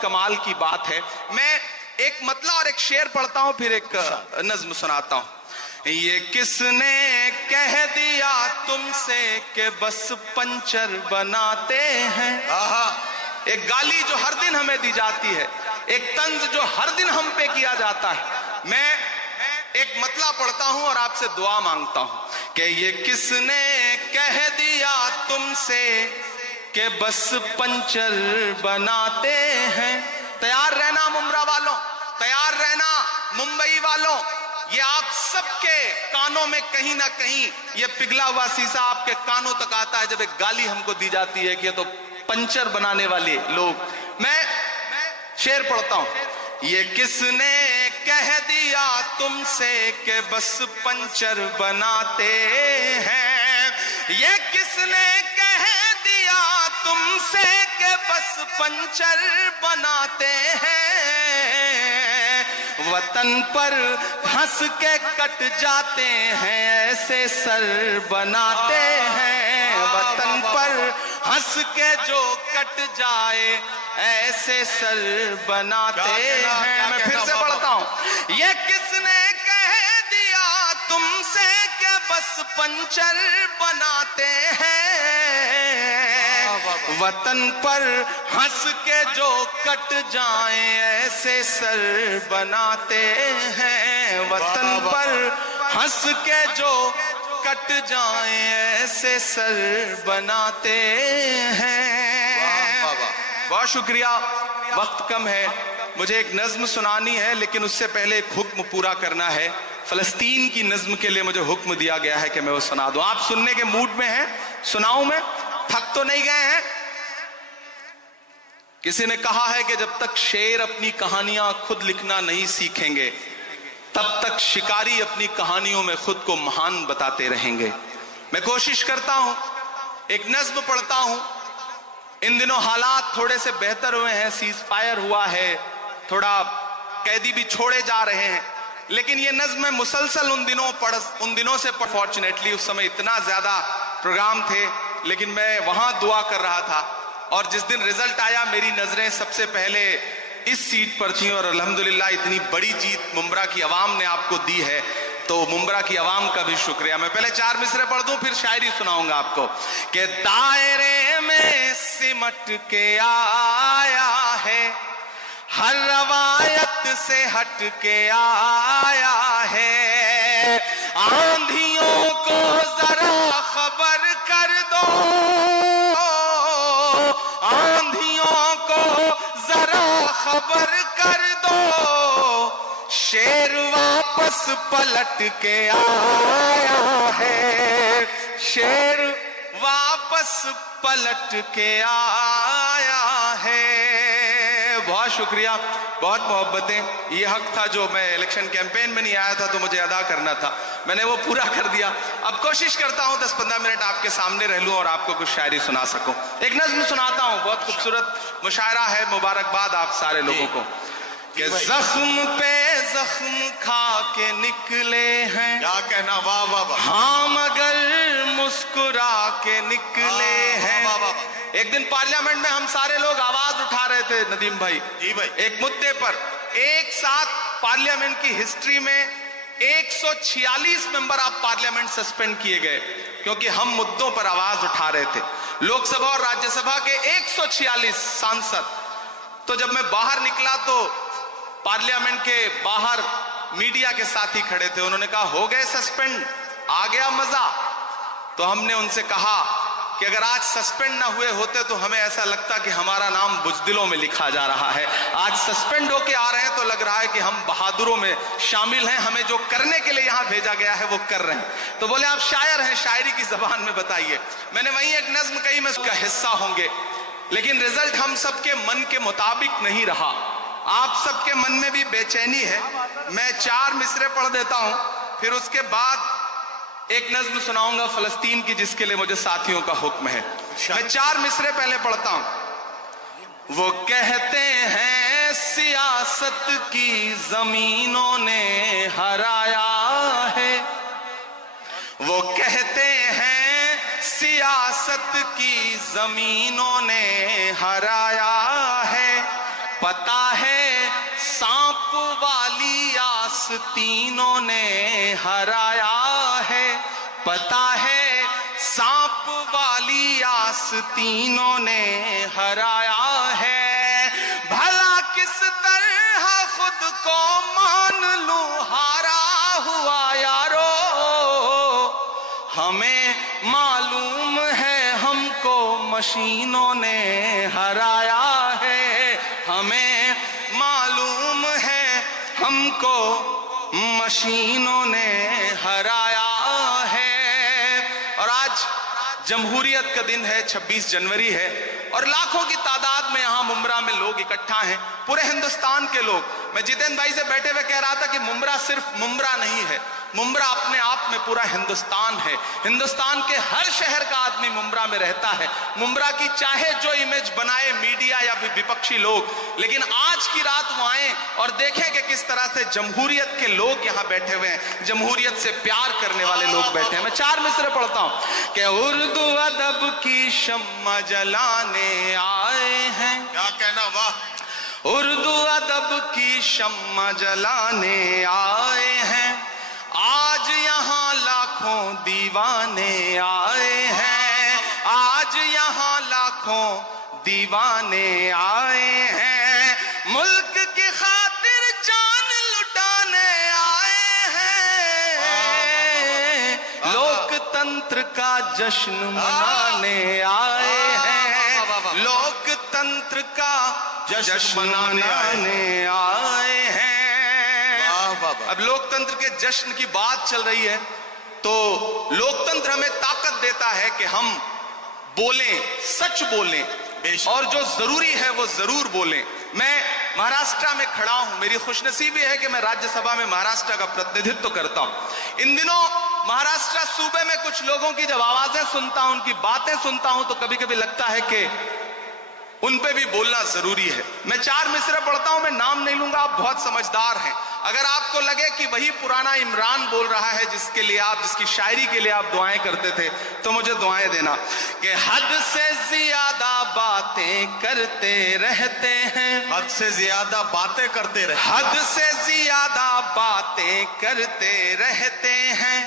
بہت کمال کی بات ہے. میں ایک مطلع اور ایک شعر پڑھتا ہوں پھر ایک نظم سناتا ہوں. یہ کس نے کہہ دیا تم سے کہ بس پنچر بناتے ہیں. ایک گالی جو ہر دن ہمیں دی جاتی ہے, ایک طنز جو ہر دن ہم پہ کیا جاتا ہے. میں ایک مطلع پڑھتا ہوں اور آپ سے دعا مانگتا ہوں کہ یہ کس نے کہہ دیا تم سے کہ بس پنچر بناتے ہیں. تیار رہنا ممبرا والوں, تیار رہنا ممبئی والوں. یہ آپ سب کے کانوں میں کہیں نہ کہیں یہ پگھلا ہوا سیسا آپ کے کانوں تک آتا ہے جب ایک گالی ہم کو دی جاتی ہے کہ یہ تو پنچر بنانے والے لوگ. میں شعر پڑھتا ہوں. یہ کس نے کہہ دیا تم سے کہ بس پنچر بناتے ہیں. یہ کس نے کہہ دیا تم سے کہ بس پنچر بناتے ہیں. وطن پر ہنس کے کٹ جاتے ہیں ایسے سر بناتے ہیں. وطن پر ہنس کے جو کٹ جائے ایسے سر بناتے ہیں. میں پھر سے پڑھتا ہوں. یہ کس نے کہہ دیا تم سے کہ بس پنچر بناتے ہیں. وطن پر ہنس کے جو کٹ جائیں ایسے سر بناتے ہیں. وطن پر ہنس کے جو کٹ جائیں ایسے سر بناتے ہیں. بہت شکریہ. وقت کم ہے, مجھے ایک نظم سنانی ہے لیکن اس سے پہلے ایک حکم پورا کرنا ہے. فلسطین کی نظم کے لیے مجھے حکم دیا گیا ہے کہ میں وہ سنا دوں. آپ سننے کے موڈ میں ہیں؟ سناؤں میں؟ تھک تو نہیں گئے ہیں؟ کسی نے کہا ہے کہ جب تک شیر اپنی کہانیاں خود لکھنا نہیں سیکھیں گے تب تک شکاری اپنی کہانیوں میں خود کو مہان بتاتے رہیں گے. میں کوشش کرتا ہوں, ایک نظم پڑھتا ہوں. ان دنوں حالات تھوڑے سے بہتر ہوئے ہیں, سیز فائر ہوا ہے, تھوڑا قیدی بھی چھوڑے جا رہے ہیں, لیکن یہ نظم میں مسلسل ان دنوں سے فارچونیٹلی اس سمے اتنا زیادہ پروگرام تھے لیکن میں وہاں دعا کر رہا تھا اور جس دن رزلٹ آیا میری نظریں سب سے پہلے اس سیٹ پر تھیں اور الحمدللہ اتنی بڑی جیت ممبرا کی عوام نے آپ کو دی ہے تو ممبرا کی عوام کا بھی شکریہ. میں پہلے 4 مصرے پڑھ دوں پھر شاعری سناؤں گا آپ کو. کہ دائرے میں سمٹ کے آیا ہے, ہر روایت سے ہٹ کے آیا ہے. آندھیوں کو ذرا خبر کر دو, آندھیوں کو ذرا خبر کر دو, شیر واپس پلٹ کے آیا ہے. شیر واپس پلٹ کے آیا ہے. بہت شکریہ, بہت محبتیں. یہ حق تھا جو میں الیکشن کیمپین میں نہیں آیا تھا تو مجھے ادا کرنا تھا, میں نے وہ پورا کر دیا. اب کوشش کرتا ہوں 10-15 منٹ آپ کے سامنے رہ لوں اور آپ کو کچھ شاعری سنا سکوں. ایک نظم سناتا ہوں, بہت خوبصورت مشاعرہ ہے. مبارکباد آپ سارے لوگوں کو. کہ زخم پہ زخم کھا کے نکلے ہیں, کیا کہنا, واہ واہ واہ, ہاں مگر مسکرا کے نکلے ہیں. ایک دن پارلیمنٹ میں ہم سارے لوگ آواز اٹھا رہے تھے ندیم بھائی, جی بھائی, ایک مدے پر. ایک ساتھ پارلیمنٹ کی ہسٹری میں 146 ممبر آف پارلیمنٹ سسپینڈ کیے گئے کیونکہ ہم مدوں پر آواز اٹھا رہے تھے. لوک سبھا اور راجیہ سبھا کے 146 سانسد. تو جب میں باہر نکلا تو پارلیمنٹ کے باہر میڈیا کے ساتھی کھڑے تھے, انہوں نے کہا ہو گئے سسپینڈ, آ گیا مزہ. تو ہم نے ان سے کہا کہ اگر آج سسپینڈ نہ ہوئے ہوتے تو ہمیں ایسا لگتا کہ ہمارا نام بزدلوں میں لکھا جا رہا ہے. آج سسپینڈ ہو کے آ رہے ہیں تو لگ رہا ہے کہ ہم بہادروں میں شامل ہیں, ہمیں جو کرنے کے لیے یہاں بھیجا گیا ہے وہ کر رہے ہیں. تو بولے آپ شاعر ہیں, شاعری کی زبان میں بتائیے. میں نے وہیں ایک نظم کہی, میں اس کا حصہ ہوں گے, لیکن رزلٹ ہم سب کے من کے مطابق نہیں رہا. آپ سب کے من میں بھی بے چینی ہے. میں 4 مصرے پڑھ دیتا ہوں پھر اس کے بعد ایک نظم سناؤں گا فلسطین کی جس کے لیے مجھے ساتھیوں کا حکم ہے. میں 4 مصرے پہلے پڑھتا ہوں. وہ کہتے ہیں سیاست کی زمینوں نے ہرایا ہے, وہ کہتے ہیں سیاست کی زمینوں نے ہرایا ہے. पता है सांप वाली आस्तीनों ने हराया है, पता है सांप वाली आस्तीनों ने हराया है, भला किस तरह खुद को मान लूं हारा हुआ यारो, हमें मालूम है हमको मशीनों ने हराया है, हमें मालूम है हमको मशीनों ने हराया है। और आज जमहूरियत का दिन है, 26 जनवरी है, और लाखों की तादाद में यहाँ मुंब्रा में लोग इकट्ठा हैं, पूरे हिंदुस्तान के लोग। मैं जितेंद्र भाई से बैठे हुए कह रहा था कि मुंब्रा सिर्फ मुंब्रा नहीं है, मुंब्रा अपने आप में पूरा हिंदुस्तान है। हिंदुस्तान के हर शहर का आदमी मुंब्रा में रहता है। मुंब्रा की चाहे जो इमेज बनाए मीडिया या फिर विपक्षी लोग, लेकिन आज की रात वो आए और देखें कि किस तरह से जमहूरियत के लोग यहाँ बैठे हुए हैं, जमहूरियत से प्यार करने वाले लोग बैठे हैं। मैं 4 मिसरे पढ़ता हूं कि उर्दू अदब की शम्मा जलाने आए हैं। क्या कहना, वाह। उर्दू अदब की शम्मा जलाने आए हैं, आज यहाँ लाखों दीवाने आए हैं, आज यहाँ लाखों दीवाने आए हैं, मुल्क की खातिर जान लुटाने आए हैं, लोकतंत्र का जश्न मनाने आए हैं, लोकतंत्र का जश्न मनाने आए हैं। अब लोकतंत्र के जश्न की बात चल रही है, तो लोकतंत्र हमें ताकत देता है कि हम बोलें, सच बोलें, और जो जरूरी है वो जरूर बोलें। मैं महाराष्ट्र में खड़ा हूं, मेरी खुशनसीबी है कि मैं राज्यसभा में महाराष्ट्र का प्रतिनिधित्व करता हूं। इन दिनों महाराष्ट्र सूबे में कुछ लोगों की जब आवाजें सुनता हूं, उनकी बातें सुनता हूं, तो कभी कभी लगता है कि उन पे भी बोलना जरूरी है। मैं 4 मिसरे पढ़ता हूं, मैं नाम नहीं लूंगा, आप बहुत समझदार हैं। अगर आपको लगे कि वही पुराना इमरान बोल रहा है जिसके लिए आप, जिसकी शायरी के लिए आप दुआएं करते थे, तो मुझे दुआएं देना कि हद से ज्यादा बातें करते रहते हैं, हद से ज्यादा बातें करते रहते हैं, हद से ज्यादा बातें करते रहते हैं,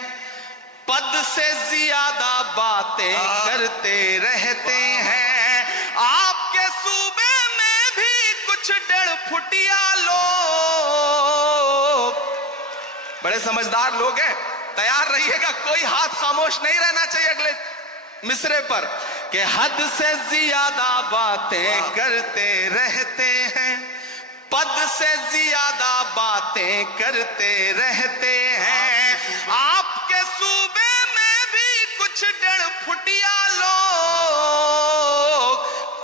पद से ज्यादा बातें करते रहते हैं, आपके सूबे में भी कुछ 1.5 फुटिया लोग, बड़े समझदार लोग हैं, तैयार रहिएगा, कोई हाथ खामोश नहीं रहना चाहिए अगले मिसरे पर, कि हद से ज्यादा बातें करते रहते हैं, पद से ज्यादा बातें करते रहते हैं, आपके सूबे में भी कुछ 1.5 फुटिया लोग,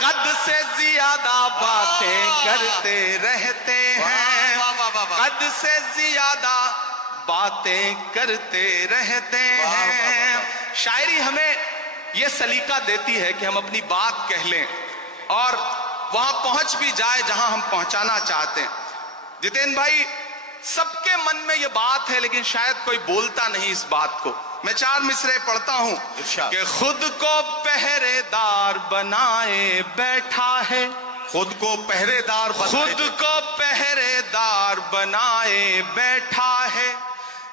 कद से ज्यादा बातें करते रहते हैं, कद से ज्यादा बातें करते रहते हैं। शायरी हमें यह सलीका देती है कि हम अपनी बात कह लें और वहां पहुंच भी जाए जहां हम पहुंचाना चाहते हैं। जितेंद्र भाई, सबके मन में यह बात है, लेकिन शायद कोई बोलता नहीं इस बात को। मैं 4 मिसरे पढ़ता हूं कि खुद को पहरेदार बनाए बैठा है, खुद को पहरेदार, खुद को पहरेदार बनाए बैठा है,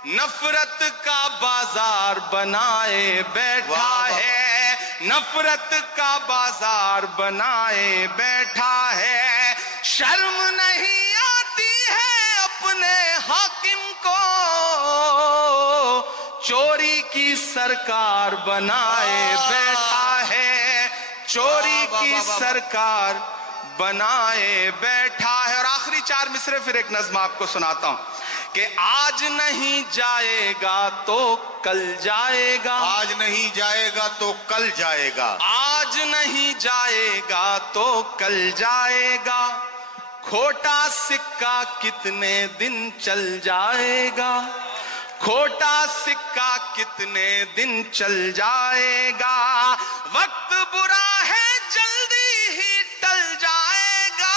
नफरत का बाजार बनाए बैठा है, नफरत का बाजार बनाए बैठा है, शर्म नहीं आती है अपने हाकिम को, चोरी की सरकार बनाए बैठा है, चोरी की सरकार बनाए बैठा है। और आखिरी 4 मिसरे फिर एक नज्म आपको सुनाता हूं कि आज नहीं जाएगा तो कल जाएगा, आज नहीं जाएगा तो कल जाएगा, आज नहीं जाएगा तो कल जाएगा, खोटा सिक्का कितने दिन चल जाएगा, खोटा सिक्का कितने दिन चल जाएगा, वक्त बुरा है जल्दी ही टल जाएगा,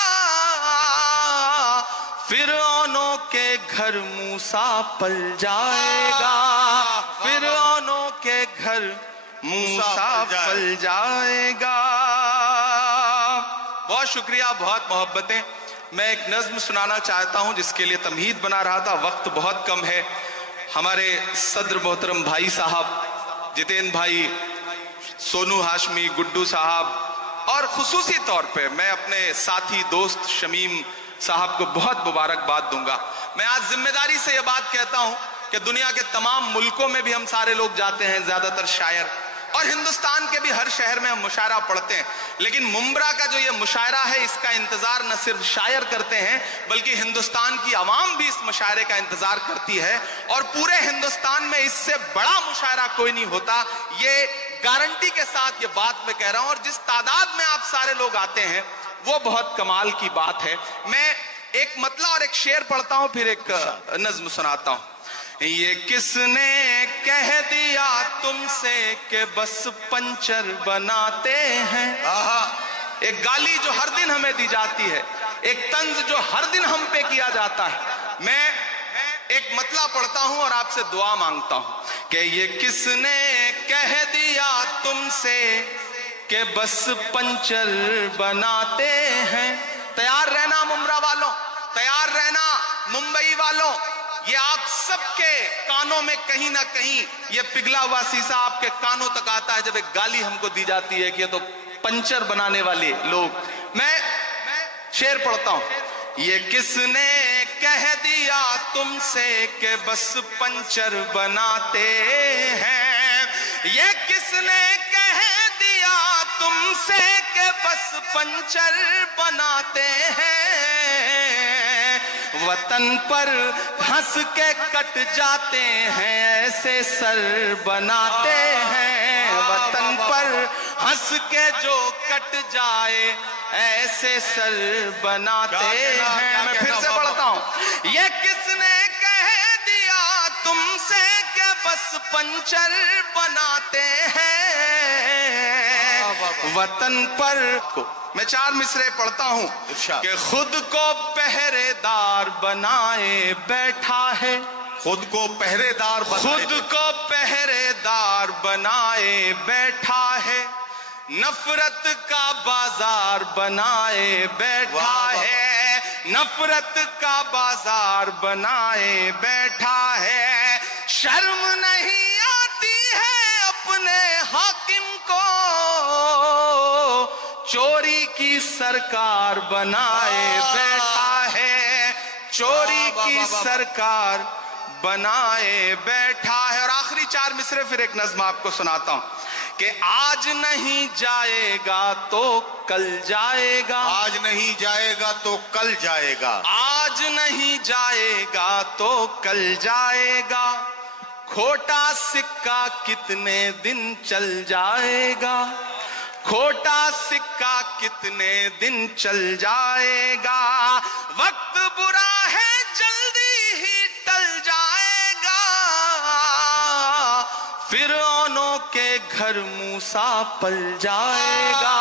फिरौनों के घर मूसा पल जाएगा, फिरौनों के घर मूसा पल जाएगा। बहुत शुक्रिया, बहुत मोहब्बतें। मैं एक नज्म सुनाना चाहता हूं जिसके लिए तमहीद बना रहा था, वक्त बहुत कम है। हमारे सदर मोहतरम भाई साहब जितेंद्र भाई, सोनू हाशमी, गुड्डू साहब और खुसूसी तौर पे मैं अपने साथी दोस्त शमीम साहब को बहुत मुबारकबाद दूंगा। मैं आज जिम्मेदारी से यह बात कहता हूं कि दुनिया के तमाम मुल्कों में भी हम सारे लोग जाते हैं, ज्यादातर शायर, और हिंदुस्तान के भी हर शहर में हम मुशायरा पढ़ते हैं, लेकिन मुंब्रा का जो ये मुशायरा है इसका इंतजार न सिर्फ शायर करते हैं बल्कि हिंदुस्तान की आवाम भी इस मुशायरे का इंतजार करती है। और पूरे हिंदुस्तान में इससे बड़ा मुशायरा कोई नहीं होता, ये गारंटी के साथ ये बात मैं कह रहा हूं। और जिस तादाद में आप सारे लोग आते हैं वो बहुत कमाल की बात है। मैं एक मतला और एक शेर पढ़ता हूं, फिर एक नज्म सुनाता हूं। ये किसने कह दिया तुमसे कि बस पंचर बनाते हैं। एक गाली जो हर दिन हमें दी जाती है, एक तंज जो हर दिन हम पे किया जाता है। मैं एक मतला पढ़ता हूं और आपसे दुआ मांगता हूं कि ये किसने कह दिया तुमसे कि बस पंचर बनाते हैं। तैयार रहना मुंब्रा वालों, तैयार रहना मुंबई वालों, ये आप सबके कानों में कहीं ना कहीं ये पिघला हुआ शीशा आपके कानों तक आता है जब एक गाली हमको दी जाती है कि ये तो पंचर बनाने वाले लोग। मैं शेर पढ़ता हूं। ये किसने कह दिया तुमसे कि बस पंचर बनाते हैं। ये किसने कह दिया तुमसे कि बस पंचर बनाते हैं। वतन पर हंस के कट जाते हैं ऐसे सर बनाते हैं। वतन पर हंस के जो कट जाए ऐसे सर बनाते हैं। मैं फिर से पढ़ता हूं। ये किसने कह दिया तुमसे कि बस पंचर बनाते हैं। वतन पर मैं 4 मिसरे पढ़ता हूं कि खुद को पहरेदार बनाए बैठा है। खुद को पहरेदार खुद को पहरेदार बनाए बैठा है। नफरत का बाजार बनाए बैठा है। नफरत का बाजार बनाए बैठा है। शर्म नहीं आती है अपने हाकिम को चोरी की सरकार बनाए बैठा है। चोरी की सरकार बनाए बैठा है। और आखिरी 4 मिसरे फिर एक नज्म आपको सुनाता हूं कि आज नहीं जाएगा तो कल जाएगा। आज नहीं जाएगा तो कल जाएगा। आज नहीं जाएगा तो कल जाएगा। खोटा सिक्का कितने दिन चल जाएगा। खोटा सिक्का कितने दिन चल जाएगा। वक्त बुरा है जल्दी ही टल जाएगा। फिरौनों के घर मूसा पल जाएगा।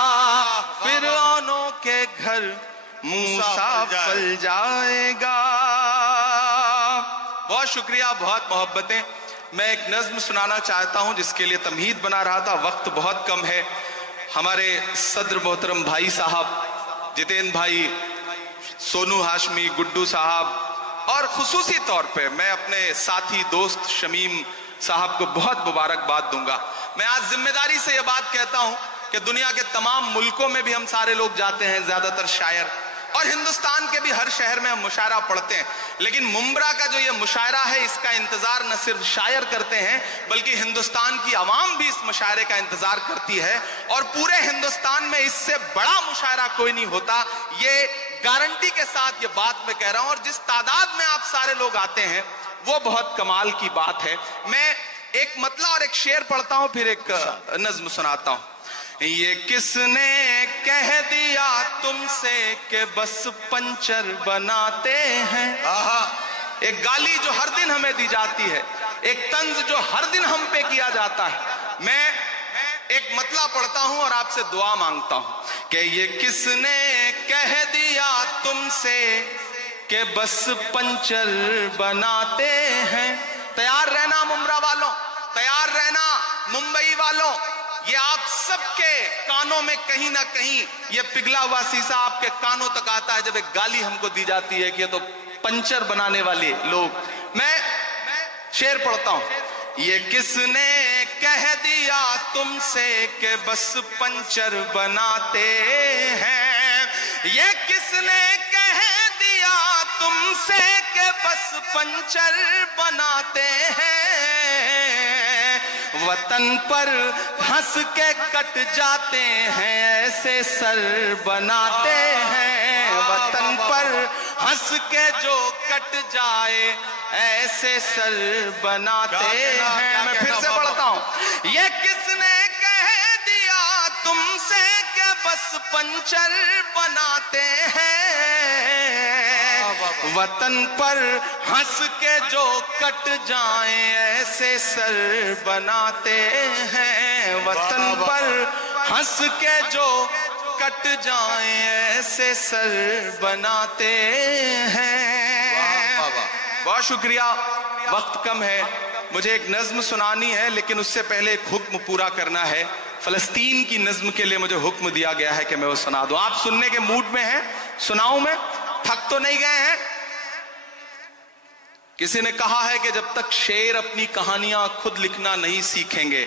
फिरौनों के घर मूसा पल जाएगा। बहुत शुक्रिया, बहुत मोहब्बतें। मैं एक नज्म सुनाना चाहता हूं जिसके लिए तमहीद बना रहा था, वक्त बहुत कम है। हमारे सदर मोहतरम भाई साहब जितेंद्र भाई, सोनू हाशमी, गुड्डू साहब और खुसूसी तौर पे मैं अपने साथी दोस्त शमीम साहब को बहुत मुबारकबाद दूंगा। मैं आज जिम्मेदारी से यह बात कहता हूं कि दुनिया के तमाम मुल्कों में भी हम सारे लोग जाते हैं, ज्यादातर शायर, और हिंदुस्तान के भी हर शहर में हम मुशायरा पढ़ते हैं, लेकिन मुंब्रा का जो ये मुशायरा है इसका इंतजार न सिर्फ शायर करते हैं बल्कि हिंदुस्तान की आवाम भी इस मुशायरे का इंतजार करती है। और पूरे हिंदुस्तान में इससे बड़ा मुशायरा कोई नहीं होता, ये गारंटी के साथ ये बात मैं कह रहा हूं। और जिस तादाद में आप सारे लोग आते हैं वो बहुत कमाल की बात है। मैं एक मतला और एक शेर पढ़ता हूं, फिर एक नज्म सुनाता हूं। ये किसने कह दिया तुमसे कि बस पंचर बनाते हैं। एक गाली जो हर दिन हमें दी जाती है, एक तंज जो हर दिन हम पे किया जाता है। मैं एक मतला पढ़ता हूं और आपसे दुआ मांगता हूं कि ये किसने कह दिया तुमसे कि बस पंचर बनाते हैं। तैयार रहना मुंब्रा वालों, तैयार रहना मुंबई वालों, ये आप सबके कानों में कहीं ना कहीं ये पिघला हुआ शीशा आपके कानों तक आता है जब एक गाली हमको दी जाती है कि ये तो पंचर बनाने वाले लोग। मैं शेर पढ़ता हूं। ये किसने कह दिया तुमसे कि बस पंचर बनाते हैं, ये किसने कह दिया तुमसे कि बस पंचर बनाते हैं, वतन पर हंस के कट जाते हैं ऐसे सर बनाते हैं, वतन पर हंस के जो कट जाए ऐसे सर बनाते हैं। मैं फिर से पढ़ता हूं। ये किसने कह दिया तुमसे कि बस पंचर बनाते हैं, वतन पर हंस के जो कट जाएं ऐसे सर बनाते हैं, वतन पर हंस के जो कट जाएं ऐसे सर बनाते हैं। बहुत शुक्रिया, वक्त कम है, मुझे एक नज्म सुनानी है लेकिन उससे पहले एक हुक्म पूरा करना है। फलस्तीन की नज्म के लिए मुझे हुक्म दिया गया है कि मैं वो सुना दूं। आप सुनने के मूड में हैं? सुनाऊं मैं? थक तो नहीं गए हैं? किसी ने कहा है कि जब तक शेर अपनी कहानियां खुद लिखना नहीं सीखेंगे